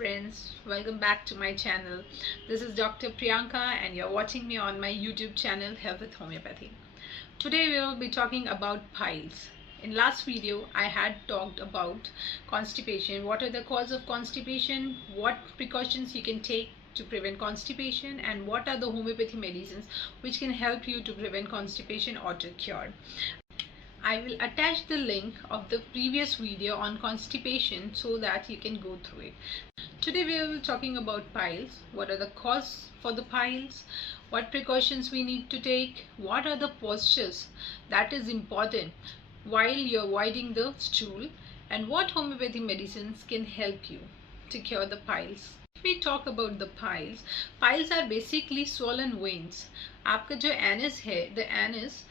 friends, welcome back to my channel. This is Dr. Priyanka and you're watching me on my YouTube channel Health with Homeopathy. Today we will be talking about piles. In last video I had talked about constipation. What are the cause of constipation, what precautions you can take to prevent constipation, and what are the homeopathy medicines which can help you to prevent constipation or to cure. I will attach the link of the previous video on constipation so that you can go through it. Today we will be talking about piles. What are the causes for the piles? What precautions we need to take? What are the postures that is important while you're avoiding the stool? And what homeopathy medicines can help you to cure the piles? If we talk about the piles are basically swollen veins. आपका जो anus है, the anus,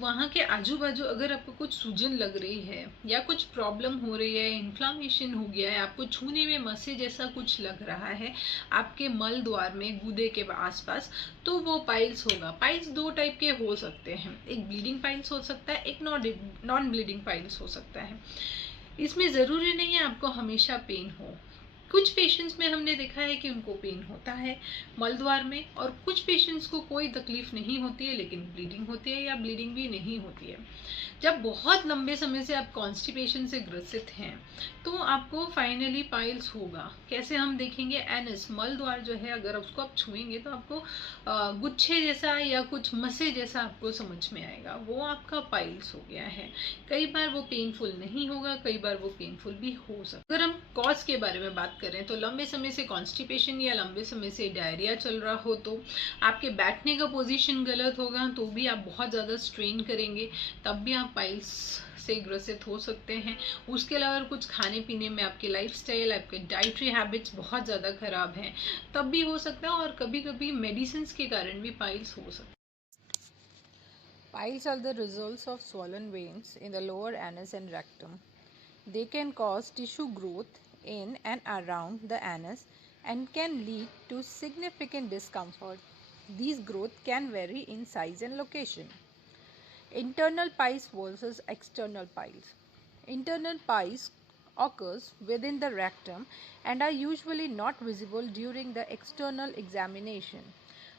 वहाँ के आजू बाजू अगर आपको कुछ सूजन लग रही है या कुछ प्रॉब्लम हो रही है, इन्फ्लामेशन हो गया है, आपको छूने में मसे जैसा कुछ लग रहा है आपके मल द्वार में, गूदे के आसपास, तो वो पाइल्स होगा. पाइल्स दो टाइप के हो सकते हैं. एक ब्लीडिंग पाइल्स हो सकता है, एक नॉन ब्लीडिंग पाइल्स हो सकता है. इसमें ज़रूरी नहीं है आपको हमेशा पेन हो. कुछ पेशेंट्स में हमने देखा है कि उनको पेन होता है मलद्वार में, और कुछ पेशेंट्स को कोई तकलीफ नहीं होती है लेकिन ब्लीडिंग होती है या ब्लीडिंग भी नहीं होती है. जब बहुत लंबे समय से आप कॉन्स्टिपेशन से ग्रसित हैं तो आपको फाइनली पाइल्स होगा. कैसे हम देखेंगे? एनस, मलद्वार जो है, अगर उसको आप छुएंगे तो आपको गुच्छे जैसा या कुछ मसे जैसा आपको समझ में आएगा, वो आपका पाइल्स हो गया है. कई बार वो पेनफुल नहीं होगा, कई बार वो पेनफुल भी हो सकता है. अगर हम कॉज के बारे में बात करें तो लंबे समय से कॉन्स्टिपेशन या लंबे समय से डायरिया चल रहा हो, तो आपके बैठने का पोजीशन गलत होगा, तो भी आप बहुत ज़्यादा स्ट्रेन करेंगे, तब भी आप पाइल्स से ग्रसित हो सकते हैं. उसके अलावा कुछ खाने पीने में आपके लाइफस्टाइल, आपके डाइटरी हैबिट्स बहुत ज़्यादा खराब हैं, तब भी हो सकता है. और कभी कभी मेडिसिन के कारण भी पाइल्स हो सकते हैं. Piles are the results of swollen veins in the lower anus and rectum. They can cause tissue growth in and around the anus and can lead to significant discomfort. These growth can vary in size and location. Internal piles versus external piles. Internal piles occurs within the rectum and are usually not visible during the external examination.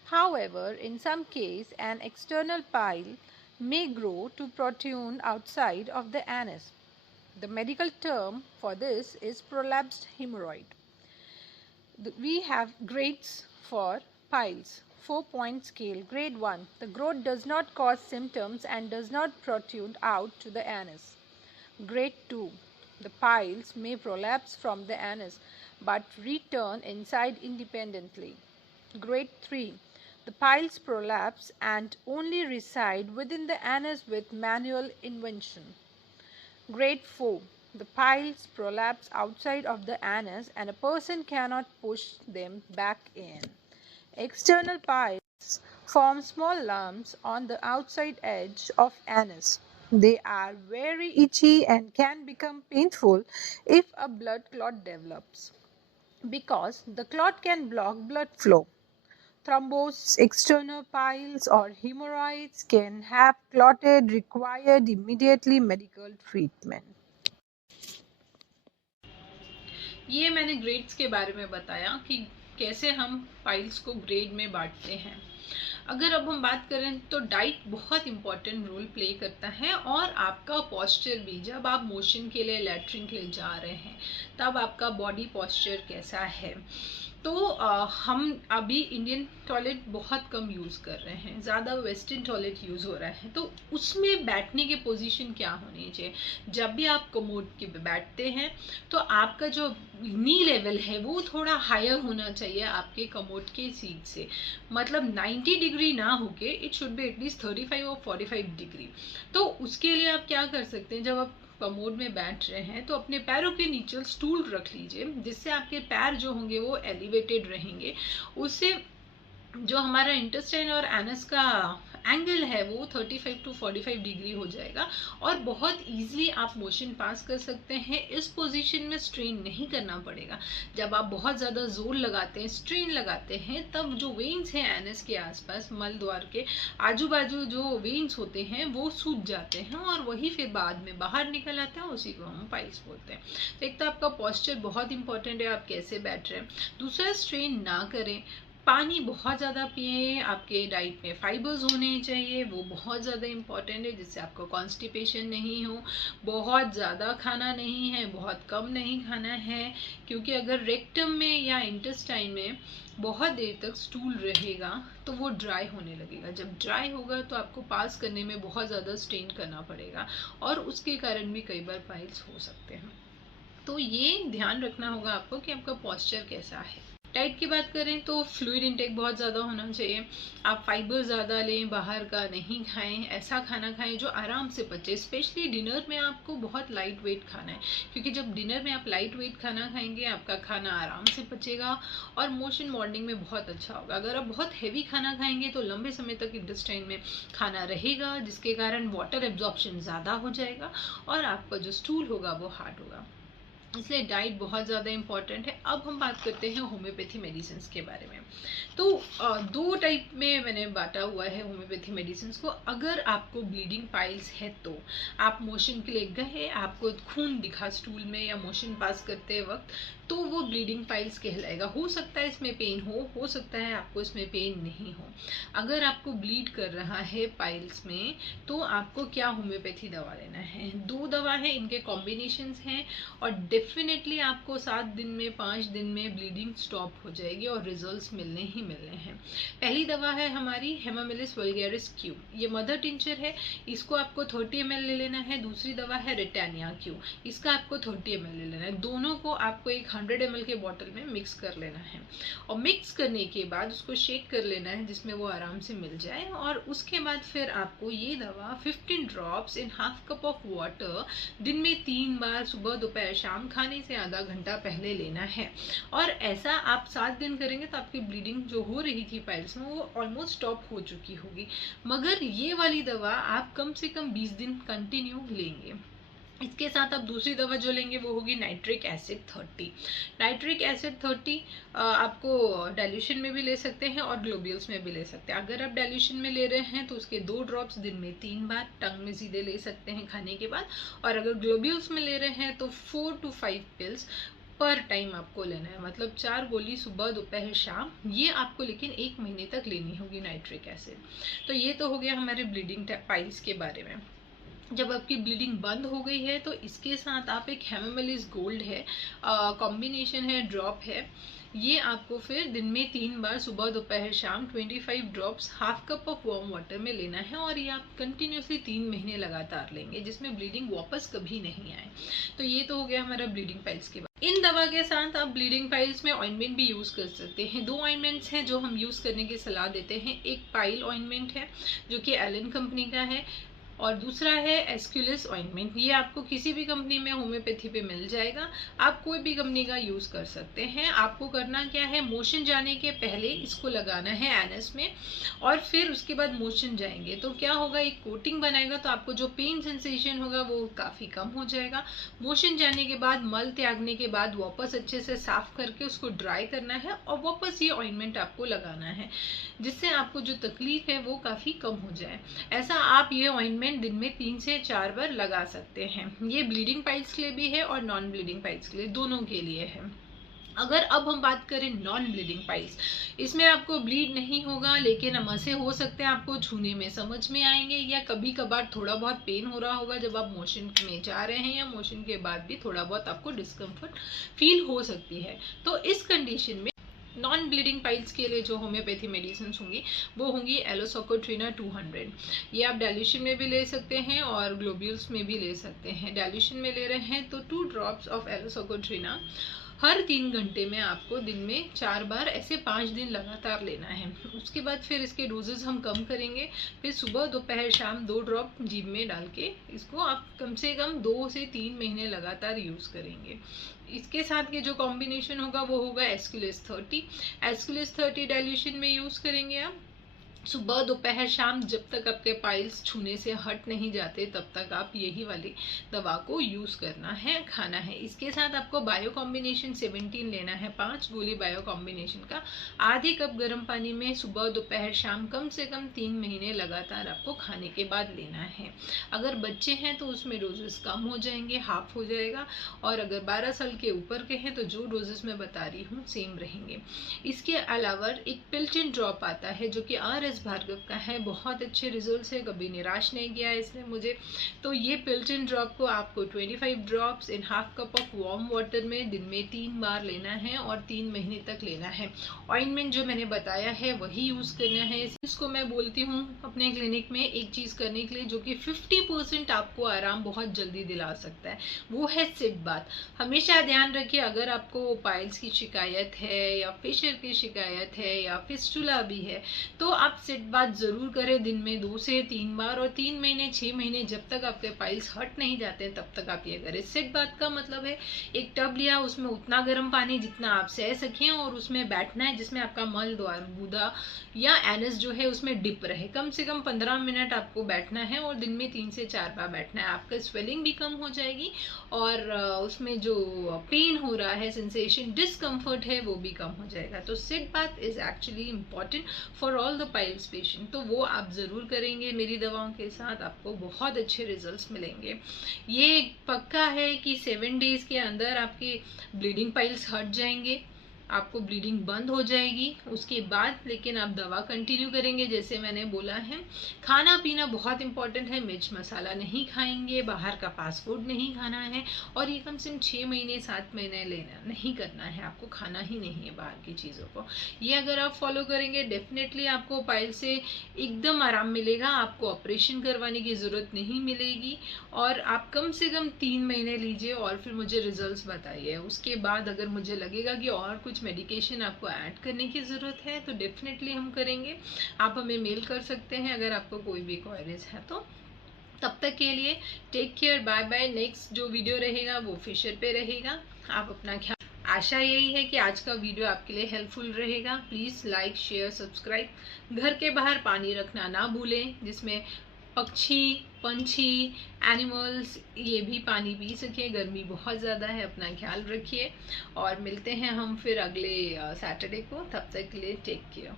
However, in some cases, an external pile may grow to protrude outside of the anus. The medical term for this is prolapsed hemorrhoid. We have grades for piles. 4-point scale. Grade 1. The growth does not cause symptoms and does not protrude out to the anus. Grade 2. The piles may prolapse from the anus but return inside independently. Grade 3. The piles prolapse and only reside within the anus with manual intervention. Grade 4. The piles prolapse outside of the anus and a person cannot push them back in. External piles form small lumps on the outside edge of anus. They are very itchy and can become painful if a blood clot develops, because the clot can block blood flow. Thrombosed external piles or hemorrhoids can have clotted, required immediately medical treatment. ये मैंने grades के बारे में बताया कि कैसे हम piles को ग्रेड में बांटते हैं. अगर अब हम बात करें तो डाइट बहुत इंपॉर्टेंट रोल प्ले करता है, और आपका पॉस्चर भी. जब आप मोशन के लिए, लैट्रिन के लिए जा रहे हैं, तब आपका बॉडी पॉस्चर कैसा है. तो हम अभी इंडियन टॉयलेट बहुत कम यूज़ कर रहे हैं, ज़्यादा वेस्टर्न टॉयलेट यूज़ हो रहा है. तो उसमें बैठने की पोजीशन क्या होनी चाहिए? जब भी आप कमोड के बैठते हैं तो आपका जो नी लेवल है वो थोड़ा हायर होना चाहिए आपके कमोड के सीट से. मतलब 90 डिग्री ना होके इट शुड बी एटलीस्ट 35 और 45 डिग्री. तो उसके लिए आप क्या कर सकते हैं? जब आप कमोड में बैठ रहे हैं तो अपने पैरों के नीचे स्टूल रख लीजिए, जिससे आपके पैर जो होंगे वो एलिवेटेड रहेंगे. उससे जो हमारा इंटेस्टाइन और एनस का एंगल है वो 35 to 45 डिग्री हो जाएगा और बहुत ईजिली आप मोशन पास कर सकते हैं। इस पोजीशन में स्ट्रेन नहीं करना पड़ेगा। जब आप बहुत ज़्यादा जोर लगाते हैं, स्ट्रेन लगाते हैं, तब जो वेन्स हैं एनस के आसपास, मल द्वार के आजू बाजू जो वेन्स होते हैं वो सूज जाते हैं और वही फिर बाद में बाहर निकल आते हैं, उसी को हम पाइल्स बोलते हैं। तो एक तो आपका पॉस्चर बहुत इंपॉर्टेंट है, आप कैसे बैठ रहे हैं। दूसरा, स्ट्रेन ना करें, पानी बहुत ज़्यादा पिए, आपके डाइट में फाइबर्स होने चाहिए, वो बहुत ज़्यादा इंपॉर्टेंट है, जिससे आपको कॉन्स्टिपेशन नहीं हो। बहुत ज़्यादा खाना नहीं है, बहुत कम नहीं खाना है, क्योंकि अगर रेक्टम में या इंटेस्टाइन में बहुत देर तक स्टूल रहेगा तो वो ड्राई होने लगेगा। जब ड्राई होगा तो आपको पास करने में बहुत ज़्यादा स्ट्रेन करना पड़ेगा और उसके कारण भी कई बार पाइल्स हो सकते हैं। तो ये ध्यान रखना होगा आपको कि आपका पॉस्चर कैसा है। डाइट की बात करें तो फ्लूइड इंटेक बहुत ज़्यादा होना चाहिए। आप फाइबर ज़्यादा लें, बाहर का नहीं खाएं, ऐसा खाना खाएं जो आराम से पचे। स्पेशली डिनर में आपको बहुत लाइट वेट खाना है, क्योंकि जब डिनर में आप लाइट वेट खाना खाएंगे आपका खाना आराम से पचेगा और मोशन मॉर्निंग में बहुत अच्छा होगा। अगर आप बहुत हैवी खाना खाएंगे तो लंबे समय तक इंटेस्टाइन में खाना रहेगा, जिसके कारण वाटर एब्जॉर्प्शन ज़्यादा हो जाएगा और आपका जो स्टूल होगा वो हार्ड होगा। इसलिए डाइट बहुत ज़्यादा इंपॉर्टेंट है। अब हम बात करते हैं होम्योपैथी मेडिसिन के बारे में। तो दो टाइप में मैंने बांटा हुआ है होम्योपैथी मेडिसिन को। अगर आपको ब्लीडिंग पाइल्स है तो आप मोशन के लिए गए, आपको खून दिखा स्टूल में या मोशन पास करते वक्त, तो वो ब्लीडिंग पाइल्स कहलाएगा। हो सकता है इसमें पेन हो सकता है आपको इसमें पेन नहीं हो। अगर आपको ब्लीड कर रहा है पाइल्स में तो आपको क्या होम्योपैथी दवा लेना है। 2 दवा है, इनके कॉम्बिनेशंस हैं और डेफिनेटली आपको 7 दिन में 5 दिन में ब्लीडिंग स्टॉप हो जाएगी और रिजल्ट्स मिलने ही मिलने हैं। पहली दवा है हमारी हेमामिलिस वल्गैरिस क्यू, ये मदर टिंचर है, इसको आपको 30 ml ले लेना है। दूसरी दवा है रिटानिया क्यू, इसका आपको 30 ml ले लेना है। दोनों को आपको एक 100 ml के बॉटल में मिक्स कर लेना है और मिक्स करने के बाद उसको शेक कर लेना है जिसमें वो आराम से मिल जाए। और उसके बाद फिर आपको ये दवा 15 drops in half cup of water दिन में 3 बार, सुबह दोपहर शाम, खाने से आधा घंटा पहले लेना है। और ऐसा आप 7 दिन करेंगे तो आपकी ब्लीडिंग जो हो रही थी पाइल्स में वो ऑलमोस्ट स्टॉप हो चुकी होगी। मगर ये वाली दवा आप कम से कम 20 दिन कंटिन्यू लेंगे। इसके साथ आप दूसरी दवा जो लेंगे वो होगी नाइट्रिक एसिड 30। नाइट्रिक एसिड 30 आपको डाइल्यूशन में भी ले सकते हैं और ग्लोब्यूल्स में भी ले सकते हैं। अगर आप डाइल्यूशन में ले रहे हैं तो उसके 2 ड्रॉप्स दिन में 3 बार टंग में सीधे ले सकते हैं खाने के बाद, और अगर ग्लोब्यूल्स में ले रहे हैं तो 4 to 5 पिल्स पर टाइम आपको लेना है, मतलब 4 गोली सुबह दोपहर शाम, ये आपको लेकिन 1 महीने तक लेनी होगी नाइट्रिक एसिड। तो ये तो हो गया हमारे ब्लीडिंग पाइल्स के बारे में। जब आपकी ब्लीडिंग बंद हो गई है तो इसके साथ आप एक हेमामिलिस गोल्ड है, कॉम्बिनेशन है, ड्रॉप है, ये आपको फिर दिन में 3 बार सुबह दोपहर शाम 25 drops half cup of warm water में लेना है और ये आप कंटिन्यूसली 3 महीने लगातार लेंगे, जिसमें ब्लीडिंग वापस कभी नहीं आए। तो ये तो हो गया हमारा ब्लीडिंग पाइल्स के बाद। इन दवा के साथ आप ब्लीडिंग पाइल्स में ऑइंटमेंट भी यूज कर सकते हैं। 2 ऑइंटमेंट्स हैं जो हम यूज करने की सलाह देते हैं। एक पाइल ऑइंटमेंट है जो कि एलन कंपनी का है और दूसरा है एस्क्यूलिस ऑइंटमेंट। ये आपको किसी भी कंपनी में होम्योपैथी पे मिल जाएगा, आप कोई भी कंपनी का यूज़ कर सकते हैं। आपको करना क्या है, मोशन जाने के पहले इसको लगाना है एनस में और फिर उसके बाद मोशन जाएंगे तो क्या होगा, एक कोटिंग बनाएगा तो आपको जो पेन सेंसेशन होगा वो काफ़ी कम हो जाएगा। मोशन जाने के बाद, मल त्यागने के बाद वापस अच्छे से साफ करके उसको ड्राई करना है और वापस ये ऑइंटमेंट आपको लगाना है, जिससे आपको जो तकलीफ है वो काफ़ी कम हो जाए। ऐसा आप ये ऑइंटमेंट दिन में 3 से 4 बार लगा सकते हैं। ये ब्लीडिंग पाइल्स के लिए भी है और नॉन ब्लीडिंग पाइल्स के लिए, दोनों के लिए है। अगर अब हम बात करें नॉन ब्लीडिंग पाइल्स, इसमें आपको ब्लीड नहीं होगा लेकिन मसे हो सकते हैं, आपको छूने में समझ में आएंगे या कभी कभार थोड़ा बहुत पेन हो रहा होगा जब आप मोशन में जा रहे हैं, या मोशन के बाद भी थोड़ा बहुत आपको डिस्कम्फर्ट फील हो सकती है। तो इस कंडीशन में नॉन ब्लीडिंग पाइल्स के लिए जो होम्योपैथी मेडिसिन होंगी वो होंगी एलोसोकोट्रिना 200। ये आप डाइल्यूशन में भी ले सकते हैं और ग्लोब्यूल्स में भी ले सकते हैं। डाइल्यूशन में ले रहे हैं तो 2 ड्रॉप्स ऑफ एलोसोकोट्रिना हर 3 घंटे में आपको दिन में 4 बार ऐसे 5 दिन लगातार लेना है। उसके बाद फिर इसके डोजेस हम कम करेंगे, फिर सुबह दोपहर शाम 2 ड्रॉप जीभ में डाल के इसको आप कम से कम 2 से 3 महीने लगातार यूज़ करेंगे। इसके साथ के जो कॉम्बिनेशन होगा वो होगा एस्क्यूलिस 30। एस्क्यूलिस 30 डाइल्यूशन में यूज़ करेंगे आप सुबह दोपहर शाम जब तक आपके पाइल्स छूने से हट नहीं जाते तब तक आप यही वाली दवा को यूज करना है, खाना है। इसके साथ आपको बायो कॉम्बिनेशन 17 लेना है, 5 गोली बायो कॉम्बिनेशन का, आधे कप गर्म पानी में सुबह दोपहर शाम कम से कम 3 महीने लगातार आपको खाने के बाद लेना है। अगर बच्चे हैं तो उसमें डोजेस कम हो जाएंगे, हाफ हो जाएगा, और अगर 12 साल के ऊपर के हैं तो जो डोजेस मैं बता रही हूँ सेम रहेंगे। इसके अलावा एक पिल्टिन ड्रॉप आता है जो कि भार्गव का है, बहुत अच्छे रिजल्ट्स है, कभी निराश नहीं किया इसने मुझे। तो ये पिल्टिन ड्रॉप को आपको 25 drops in half cup of warm water में दिन में 3 बार लेना है और 3 महीने तक लेना है। ऑइंटमेंट जो मैंने बताया है वही यूज करना है। इसको मैं बोलती हूँ अपने क्लिनिक में एक चीज करने के लिए जो कि 50% आपको आराम बहुत जल्दी दिला सकता है, वो है सिट बात। हमेशा ध्यान रखिए, अगर आपको पाइल्स की शिकायत है या फिशर की शिकायत है या फिस्टुला भी है तो आप सिट बात जरूर करें दिन में 2 से 3 बार, और 3 महीने 6 महीने जब तक आपके पाइल्स हट नहीं जाते तब तक आप ये करें। सिट बात का मतलब है एक टब लिया, उसमें उतना गर्म पानी जितना आप सह सकें और उसमें बैठना है जिसमें आपका मल द्वार गुदा या एनस जो है उसमें डिप रहे। कम से कम 15 मिनट आपको बैठना है और दिन में 3 से 4 बार बैठना है। आपका स्वेलिंग भी कम हो जाएगी और उसमें जो पेन हो रहा है, सेंसेशन, डिस्कम्फर्ट है, वो भी कम हो जाएगा। तो सिट बात is actually important for all the piles patient. तो वो आप जरूर करेंगे मेरी दवाओं के साथ, आपको बहुत अच्छे रिजल्ट्स मिलेंगे। ये पक्का है कि 7 डेज के अंदर आपके ब्लीडिंग पाइल्स हट जाएंगे, आपको ब्लीडिंग बंद हो जाएगी उसके बाद। लेकिन आप दवा कंटिन्यू करेंगे जैसे मैंने बोला है। खाना पीना बहुत इंपॉर्टेंट है, मिर्च मसाला नहीं खाएंगे, बाहर का फास्ट फूड नहीं खाना है, और ये कम से कम 6 महीने 7 महीने लेना नहीं करना है, आपको खाना ही नहीं है बाहर की चीज़ों को। ये अगर आप फॉलो करेंगे डेफिनेटली आपको पाइल से एकदम आराम मिलेगा, आपको ऑपरेशन करवाने की ज़रूरत नहीं मिलेगी, और आप कम से कम 3 महीने लीजिए और फिर मुझे रिजल्ट्स बताइए। उसके बाद अगर मुझे लगेगा कि और कुछ मेडिकेशन आपको ऐड करने की ज़रूरत है तो डेफिनेटली हम करेंगे। आप हमें मेल कर सकते हैं अगर आपको कोई भी क्वेरीज है तो। तब तक के लिए take care, bye bye. Next जो वीडियो रहेगा वो फिशर पे रहेगा। आप अपना ख्याल, आशा यही है कि आज का वीडियो आपके लिए हेल्पफुल रहेगा। Please like, share, subscribe. घर के बाहर पानी रखना ना भूलें जिसमें पक्षी, पंछी, एनिमल्स ये भी पानी पी सके। गर्मी बहुत ज़्यादा है, अपना ख्याल रखिए और मिलते हैं हम फिर अगले सैटरडे को। तब तक के लिए टेक केयर।